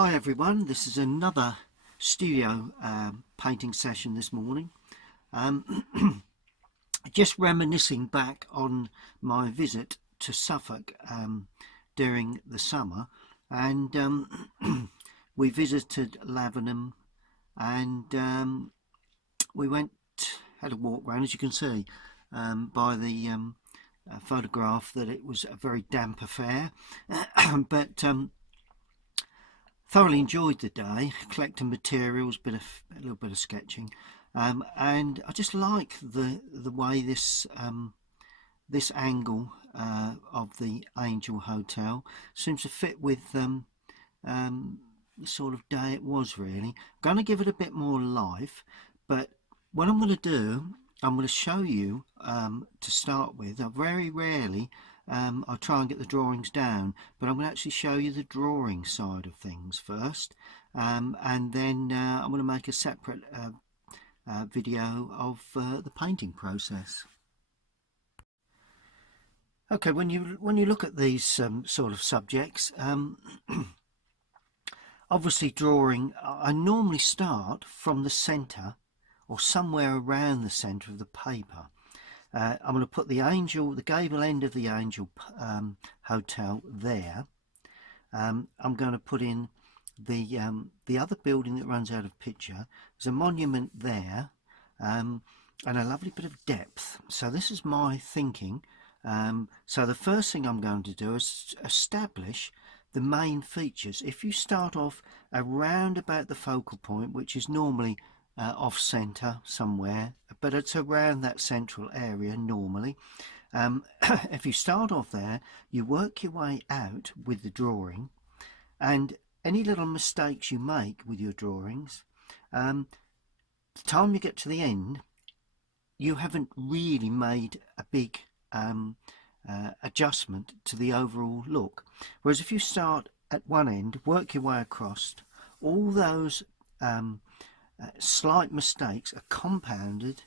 Hi everyone, this is another studio painting session this morning. Just reminiscing back on my visit to Suffolk during the summer, and we visited Lavenham, and we had a walk around, as you can see by the photograph, that it was a very damp affair, but thoroughly enjoyed the day, collecting materials, a little bit of sketching, and I just like the way this angle of the Angel Hotel seems to fit with the sort of day it was. Really, I'm going to give it a bit more life, but what I'm going to do, I'm going to show you to start with. I very rarely I'll try and get the drawings down, but I'm going to actually show you the drawing side of things first, and then I'm going to make a separate video of the painting process. Okay, when you look at these sort of subjects, obviously drawing, I normally start from the centre or somewhere around the centre of the paper. I'm going to put the gable end of the Angel Hotel there. I'm going to put in the other building that runs out of picture. There's a monument there, and a lovely bit of depth. So this is my thinking. So the first thing I'm going to do is establish the main features. If you start off around about the focal point, which is normally off centre somewhere, but it's around that central area normally. If you start off there, you work your way out with the drawing, and any little mistakes you make with your drawings, the time you get to the end, you haven't really made a big adjustment to the overall look. Whereas if you start at one end, work your way across, all those slight mistakes are compounded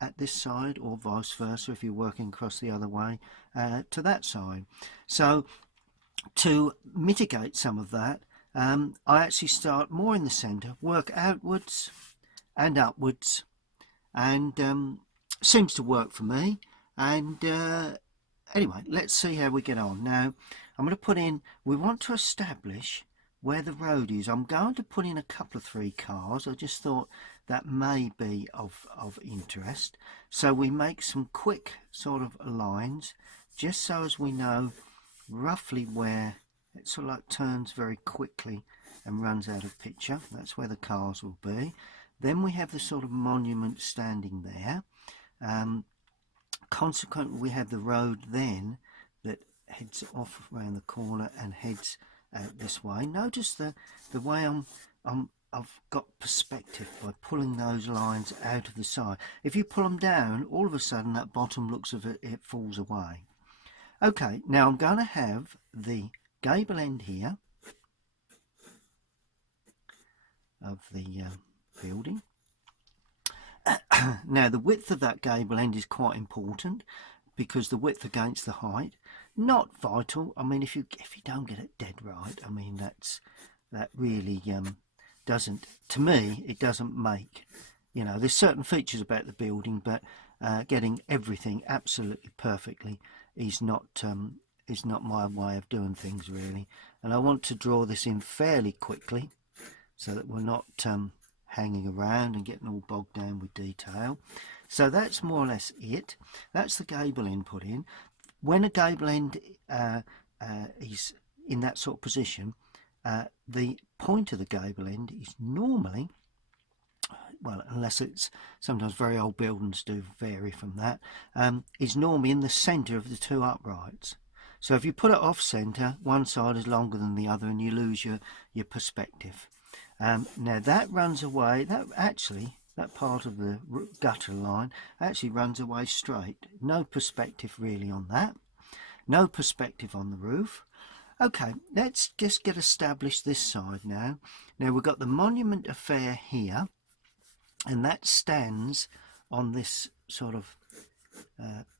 at this side, or vice versa if you're working across the other way to that side. So to mitigate some of that, I actually start more in the centre, work outwards and upwards, and seems to work for me. And anyway, let's see how we get on. Now I'm going to put in, we want to establish where the road is. I'm going to put in a couple of 3 cars. I just thought that may be of interest. So we make some quick sort of lines, just so as we know roughly where it sort of like turns very quickly and runs out of picture. That's where the cars will be. Then we have the sort of monument standing there. Consequently, we have the road then that heads off around the corner and heads out this way. Notice the way I've got perspective by pulling those lines out of the side. If you pull them down, all of a sudden that bottom looks of it falls away. Okay, now I'm going to have the gable end here of the building. Now the width of that gable end is quite important, because the width against the height, not vital. I mean, if you don't get it dead right, I mean, that really doesn't, to me, it doesn't make, you know, there's certain features about the building, but getting everything absolutely perfectly is not my way of doing things, really. And I want to draw this in fairly quickly so that we're not hanging around and getting all bogged down with detail. So that's more or less it. That's the gable end put in. When a gable end is in that sort of position, the point of the gable end is normally, well, unless it's sometimes very old buildings do vary from that, is normally in the centre of the 2 uprights. So if you put it off centre, one side is longer than the other and you lose your perspective. Now that runs away, that part of the gutter line actually runs away straight. No perspective really on that. No perspective on the roof. Okay, let's just get established this side now. Now we've got the monument affair here, and that stands on this sort of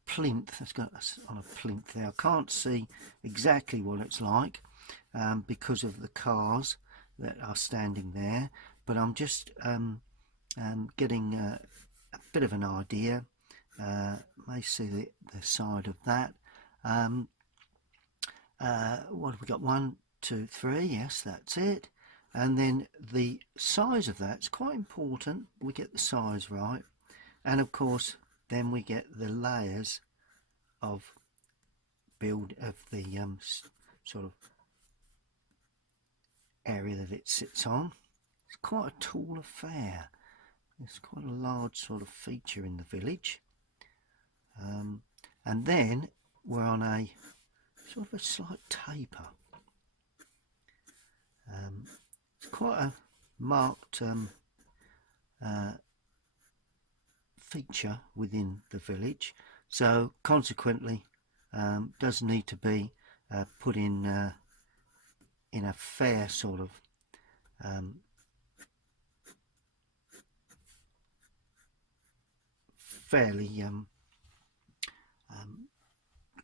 plinth. It's got on a plinth there. I can't see exactly what it's like because of the cars that are standing there, but I'm just getting a bit of an idea. May see the side of that. What have we got? 1, 2, 3. Yes, that's it. And then the size of that's quite important. We get the size right, and of course then we get the layers of build of the sort of area that it sits on. It's quite a tall affair. It's quite a large sort of feature in the village. And then we're on a sort of a slight taper. It's quite a marked feature within the village, so consequently does need to be put in a fair sort of fairly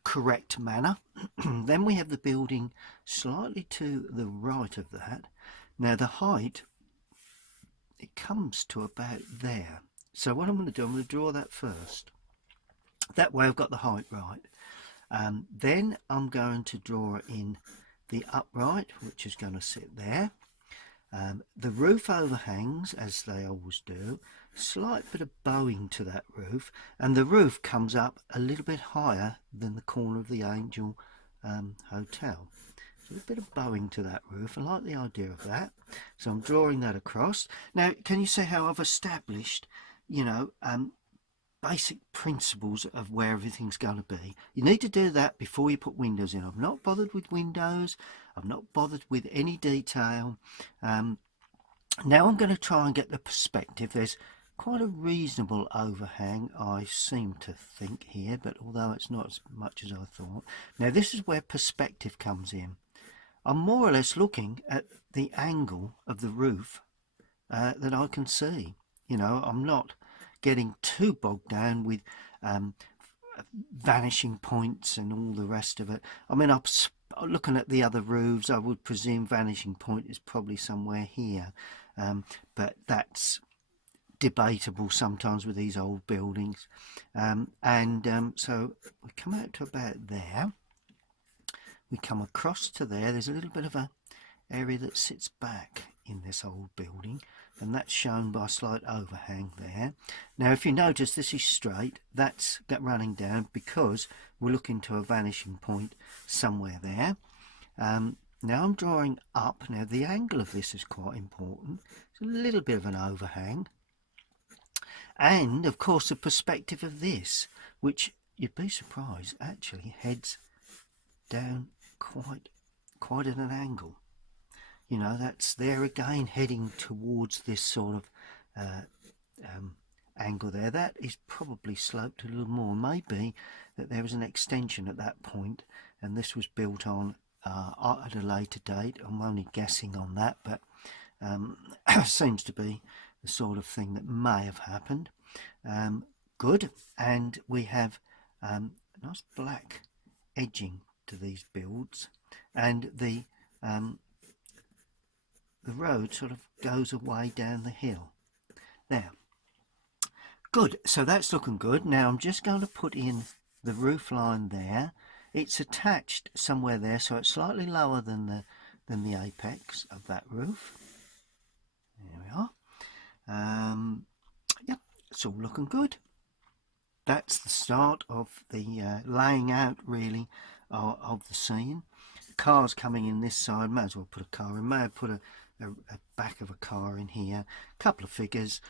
correct manner. Then we have the building slightly to the right of that. Now the height, it comes to about there. So what I'm going to do, I'm going to draw that first. That way I've got the height right. Then I'm going to draw in the upright, which is going to sit there. The roof overhangs, as they always do, slight bit of bowing to that roof, and the roof comes up a little bit higher than the corner of the Angel Hotel. So a bit of bowing to that roof. I like the idea of that, so I'm drawing that across. Now can you see how I've established, you know, basic principles of where everything's going to be? You need to do that before you put windows in. I've not bothered with windows, I've not bothered with any detail. Now I'm going to try and get the perspective. There's quite a reasonable overhang, I seem to think here, but although it's not as much as I thought. Now this is where perspective comes in. I'm more or less looking at the angle of the roof that I can see. You know, I'm not getting too bogged down with vanishing points and all the rest of it. I mean, I'm looking at the other roofs, I would presume vanishing point is probably somewhere here, but that's debatable sometimes with these old buildings. So we come out to about there. We come across to there. There's a little bit of a area that sits back in this old building, and that's shown by a slight overhang there. Now if you notice, this is straight, that's running down because we're looking to a vanishing point somewhere there. Now I'm drawing up. Now the angle of this is quite important. It's a little bit of an overhang, and of course the perspective of this, which you'd be surprised actually heads down quite at an angle. You know, that's there again, heading towards this sort of angle there. That is probably sloped a little more. Maybe that there was an extension at that point and this was built on at a later date. I'm only guessing on that, but seems to be the sort of thing that may have happened. Good. And we have nice black edging to these builds, and the road sort of goes away down the hill. Now, good, so that's looking good. Now I'm just going to put in the roof line there. It's attached somewhere there, so it's slightly lower than the apex of that roof. There we are. Yep, it's all looking good. That's the start of the laying out, really, of the scene. Cars coming in this side. May as well put a car in. May have put a back of a car in here. A couple of figures.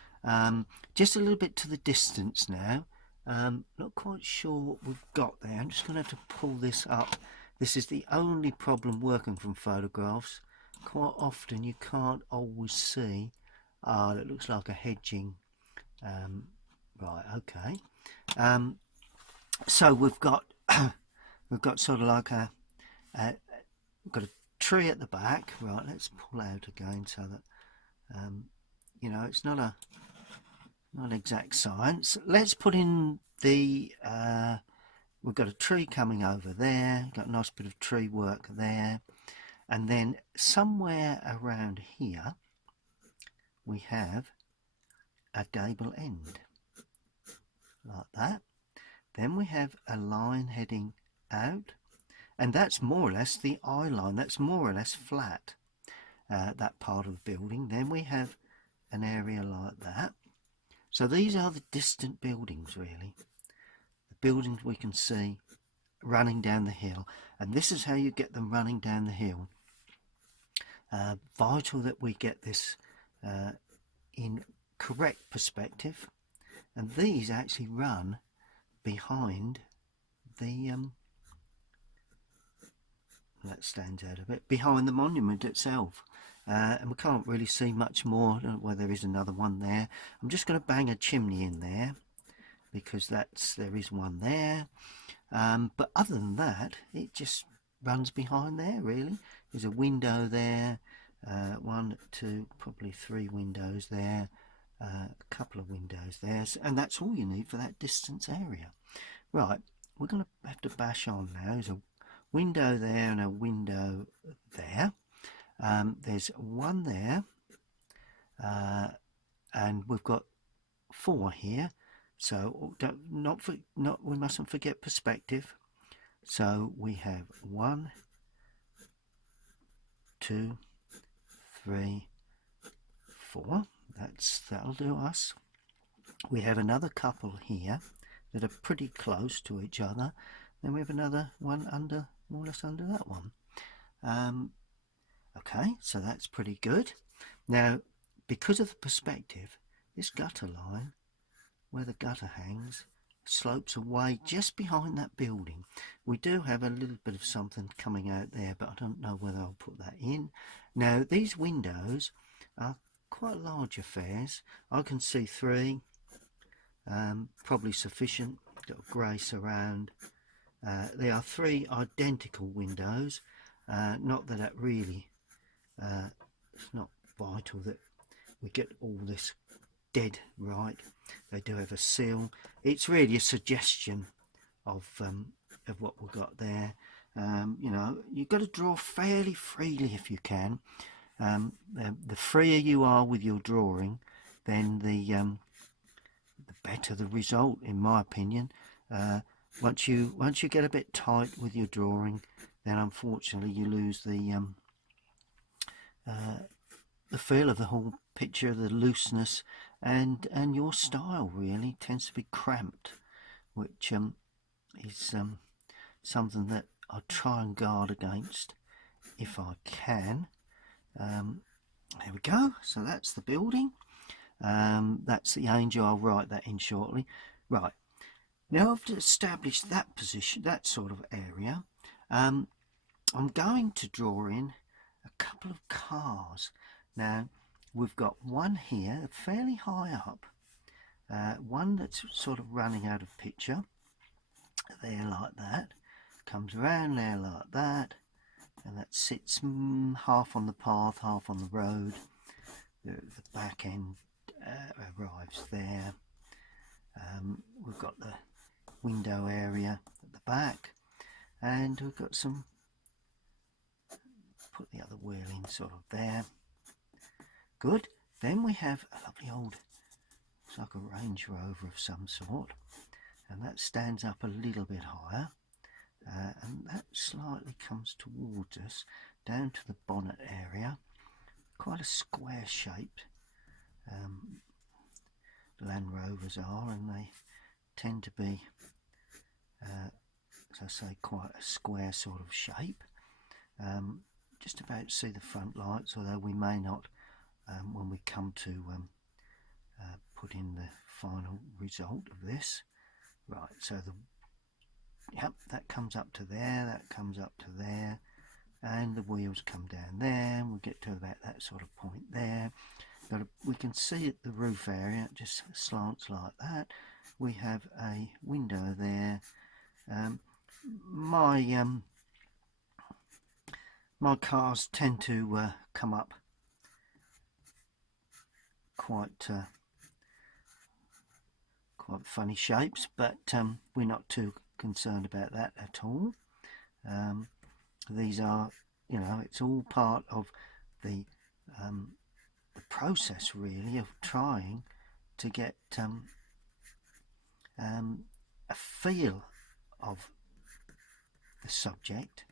Just a little bit to the distance now. Not quite sure what we've got there. I'm just going to have to pull this up. This is the only problem working from photographs. Quite often you can't always see. It looks like a hedging. Right, okay. So we've got sort of like we've got a tree at the back. Right, let's pull out again so that you know, it's not exact science. Let's put in the we've got a tree coming over there. Got a nice bit of tree work there. And then somewhere around here we have a gable end, like that. Then we have a line heading out, and that's more or less the eye line. That's more or less flat, that part of the building. Then we have an area like that. So these are the distant buildings, really. The buildings we can see running down the hill, and this is how you get them running down the hill. Vital that we get this in correct perspective, and these actually run behind the that stands out a bit, behind the monument itself, and we can't really see much more. Well, there is another one there. I'm just going to bang a chimney in there because there is one there, but other than that it just runs behind there, really. There's a window there, 1, 2, probably 3 windows there, a couple of windows there, and that's all you need for that distance area. Right, we're going to have to bash on now. There's a window there and a window there. There's one there, and we've got 4 here. So we mustn't forget perspective. So we have 1, 2, 3, 4. That'll do us. We have another couple here that are pretty close to each other. Then we have another one under, more or less under that one. Okay, so that's pretty good. Now, because of the perspective, this gutter line, where the gutter hangs, slopes away just behind that building. We do have a little bit of something coming out there, but I don't know whether I'll put that in. Now, these windows are quite large affairs. I can see 3, probably sufficient. Got a grey surround. They are 3 identical windows. Not that really, it's not vital that we get all this dead right. They do have a sill. It's really a suggestion of what we've got there. You know, you've got to draw fairly freely if you can. The freer you are with your drawing, then the better the result, in my opinion. Once you get a bit tight with your drawing, then unfortunately you lose the feel of the whole picture, the looseness, and your style really tends to be cramped, which is something that I try and guard against if I can. There we go. So that's the building. That's the angel. I'll write that in shortly. Right. Now I've established that position, that sort of area, I'm going to draw in a couple of cars. Now we've got one here fairly high up, one that's sort of running out of picture there like that, comes around there like that, and that sits half on the path, half on the road. The back end arrives there. We've got the window area at the back, and we've got some, put the other wheel in sort of there. Good. Then we have a lovely old, it's like a Range Rover of some sort, and that stands up a little bit higher, and that slightly comes towards us down to the bonnet area. Quite a square shaped Land Rovers are, and they tend to be, as I say, quite a square sort of shape. Just about see the front lights, although we may not when we come to put in the final result of this. Right, so that comes up to there, that comes up to there, and the wheels come down there, and we get to about that sort of point there. We can see at the roof area, it just slants like that. We have a window there. My cars tend to come up quite funny shapes, but we're not too concerned about that at all. These are you know, it's all part of the process really of trying to get a feel of the subject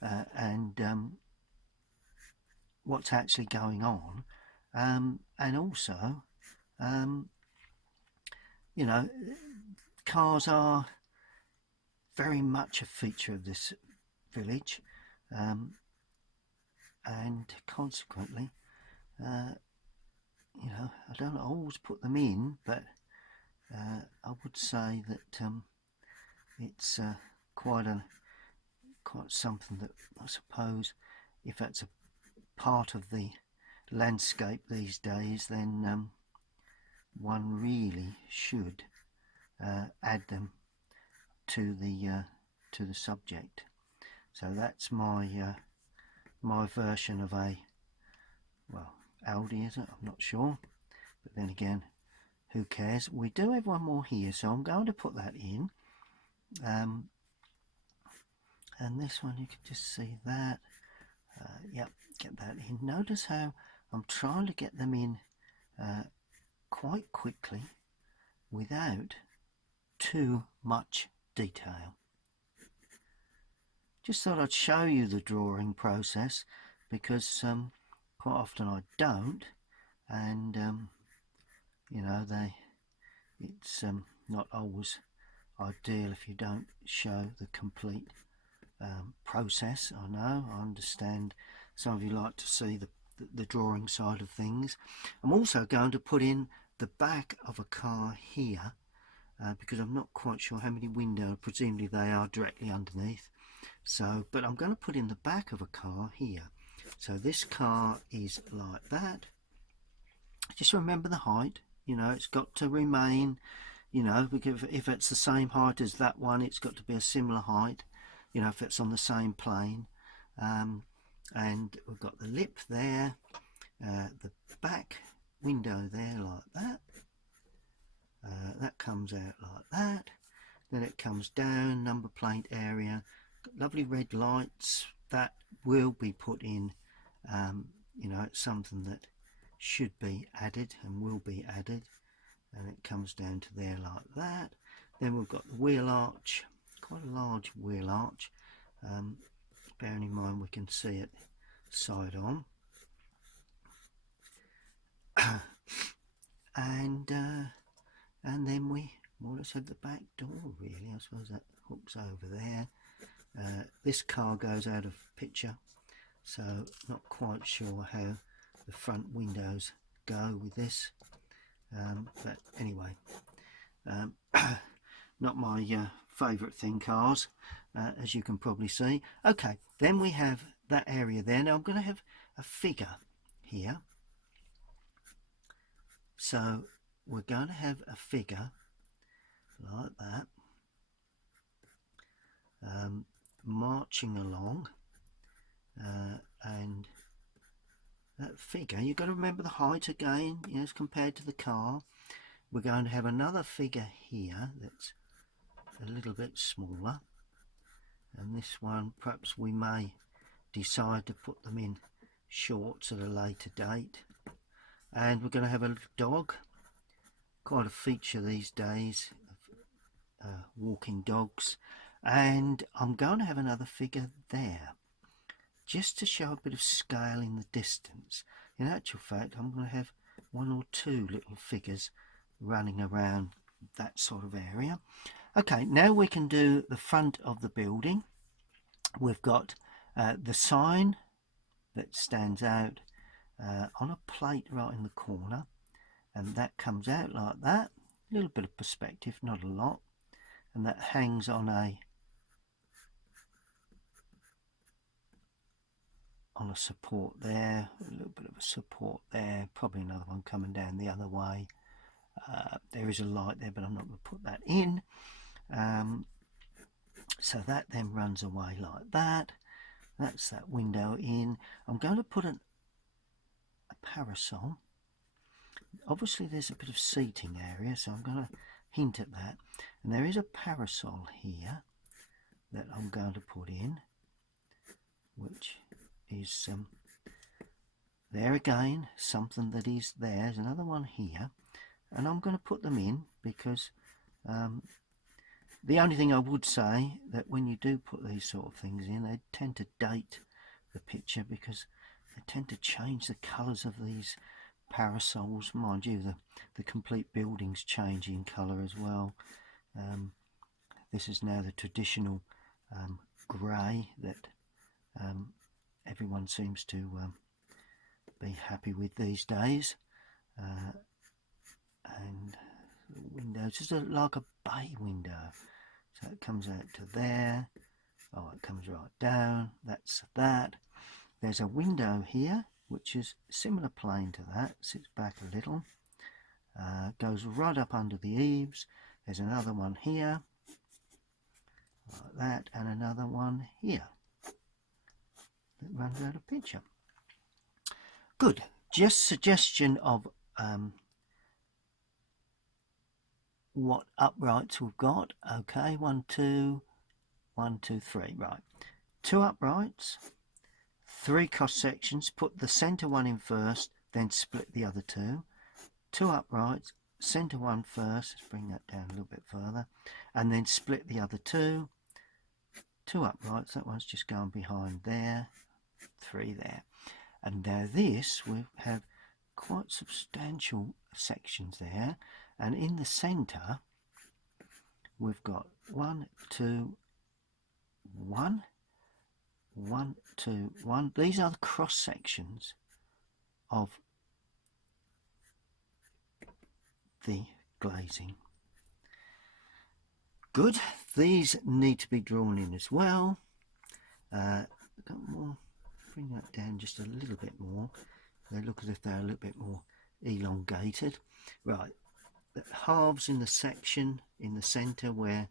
and what's actually going on, and also you know, cars are very much a feature of this village, and consequently you know, I don't always put them in, but I would say that it's quite something that I suppose, if that's a part of the landscape these days, then one really should add them to the subject. So that's my my version of a, well, Audi, is it? I'm not sure, but then again, who cares? We do have one more here, so I'm going to put that in. And this one, you can just see that. Yep, get that in. Notice how I'm trying to get them in quite quickly without too much detail. Just thought I'd show you the drawing process, because quite often I don't, and you know, it's not always ideal if you don't show the complete process. I know, I understand some of you like to see the drawing side of things. I'm also going to put in the back of a car here, because I'm not quite sure how many windows, presumably they are directly underneath. So, but I'm going to put in the back of a car here. So this car is like that. Just remember the height, you know, it's got to remain, you know, because if it's the same height as that one, it's got to be a similar height, you know, if it's on the same plane. And we've got the lip there, the back window there like that. That comes out like that. Then it comes down, number plate area, got lovely red lights that will be put in. You know, it's something that should be added and will be added, and it comes down to there like that. Then we've got the wheel arch, quite a large wheel arch, bearing in mind we can see it side on. And then we more or less have the back door really. I suppose that hooks over there. This car goes out of picture, so not quite sure how the front windows go with this, but anyway, not my favourite thing, cars, as you can probably see. Okay, then we have that area there. Now I'm going to have a figure here, so we're going to have a figure like that, marching along, and that figure, you've got to remember the height again, you know, as compared to the car. We're going to have another figure here that's a little bit smaller, and this one perhaps we may decide to put them in shorts at a later date. And we're going to have a little dog, quite a feature these days of walking dogs. And I'm going to have another figure there, just to show a bit of scale in the distance. In actual fact, I'm going to have one or two little figures running around that sort of area. Okay, now we can do the front of the building. We've got the sign that stands out on a plate right in the corner, and that comes out like that. A little bit of perspective, not a lot, and that hangs on a support there, a little bit of a support there, probably another one coming down the other way. There is a light there, but I'm not going to put that in. So that then runs away like that. That's that window in. I'm going to put a parasol. Obviously there's a bit of seating area, so I'm going to hint at that. And there is a parasol here that I'm going to put in. which is there again, something that is there. There's another one here, and I'm going to put them in because the only thing I would say that when you do put these sort of things in, they tend to date the picture because they tend to change the colours of these parasols. Mind you, the complete building's changing colour as well. This is now the traditional grey that everyone seems to be happy with these days. And the windows, just like a bay window. So it comes out to there. Oh, it comes right down. That's that. There's a window here, which is similar plane to that. Sits back a little. Goes right up under the eaves. There's another one here, like that, and another one here that runs out of picture. Good. Just suggestion of what uprights we've got. Okay, 1, 2, 1, 2, 3. Right, 2 uprights, 3 cross sections. Put the centre one in first, then split the other 2. 2 uprights, centre one first. Let's bring that down a little bit further, and then split the other 2. 2 uprights. That one's just going behind there. 3 there. And now this, we have quite substantial sections there, and in the centre we've got 1, 2, 1, 1, 2, 1. These are the cross sections of the glazing. Good. These need to be drawn in as well. Got more. Bring that down just a little bit more. They look as if they're a little bit more elongated. Right, the halves in the section in the centre where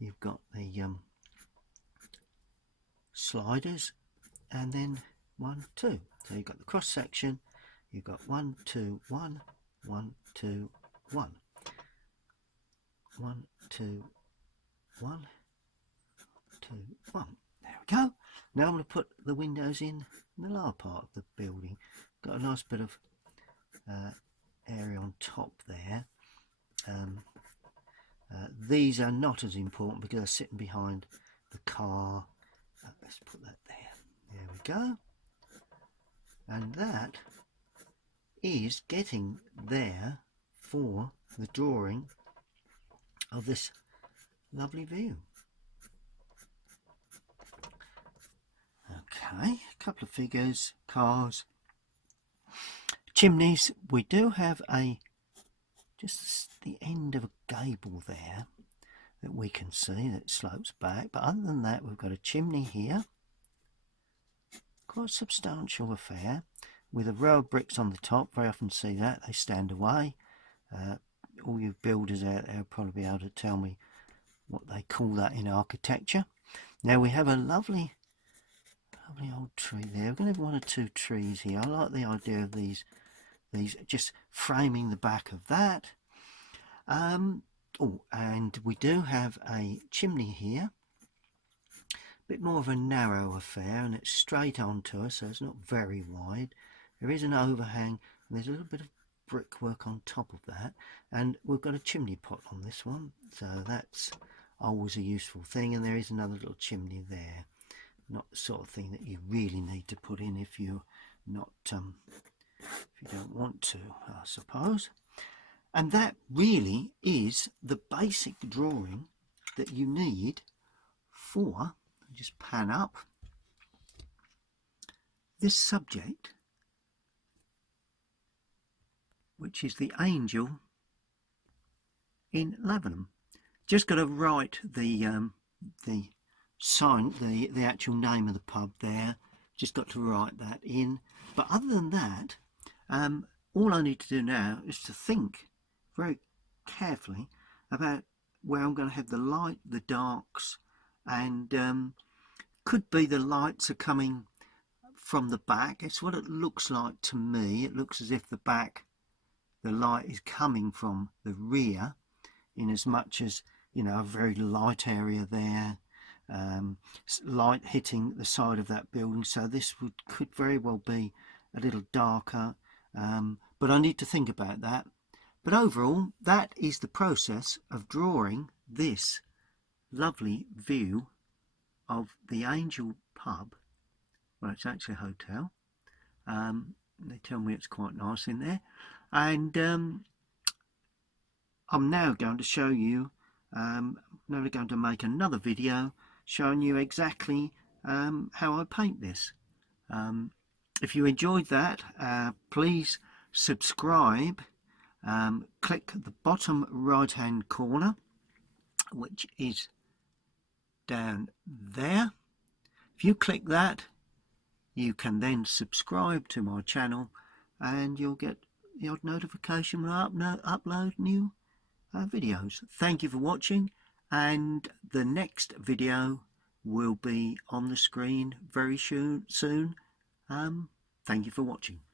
you've got the sliders, and then 1, 2. So you've got the cross section. You've got 1, 2, 1, 1, 2, 1, 1, 2, 1, 2, 1. There we go. Now I'm going to put the windows in the lower part of the building. Got a nice bit of area on top there. These are not as important because they're sitting behind the car. Let's put that there. There we go. And that is getting there for the drawing of this lovely view. Okay, a couple of figures, cars, chimneys. We do have just the end of a gable there that we can see that slopes back, but other than that we've got a chimney here, quite a substantial affair, with a row of bricks on the top. Very often see that, they stand away. All you builders out there will probably be able to tell me what they call that in architecture. Now we have a lovely old tree there. We're going to have 1 or 2 trees here. I like the idea of these just framing the back of that. Oh, and we do have a chimney here, a bit more of a narrow affair, and it's straight onto us, so it's not very wide. There is an overhang, and there's a little bit of brickwork on top of that, and we've got a chimney pot on this one, so that's always a useful thing. And there is another little chimney there. Not the sort of thing that you really need to put in if you're not if you don't want to, I suppose. And that really is the basic drawing that you need for, just pan up, this subject, which is the angel in Lavenham. Just got to write the sign, the actual name of the pub there. Just got to write that in. But other than that, all I need to do now is to think very carefully about where I'm going to have the light, the darks, and could be the lights are coming from the back. It's what it looks like to me. It looks as if the light is coming from the rear, in as much as, you know, a very light area there, light hitting the side of that building, so this could very well be a little darker, but I need to think about that. But overall, that is the process of drawing this lovely view of the Angel pub. Well, it's actually a hotel. They tell me it's quite nice in there, and I'm now going to show you, I'm now going to make another video showing you exactly how I paint this. If you enjoyed that, please subscribe. Click the bottom right hand corner, which is down there. If you click that, you can then subscribe to my channel and you'll get the odd notification when I upload new videos. Thank you for watching, and the next video will be on the screen very soon. Thank you for watching.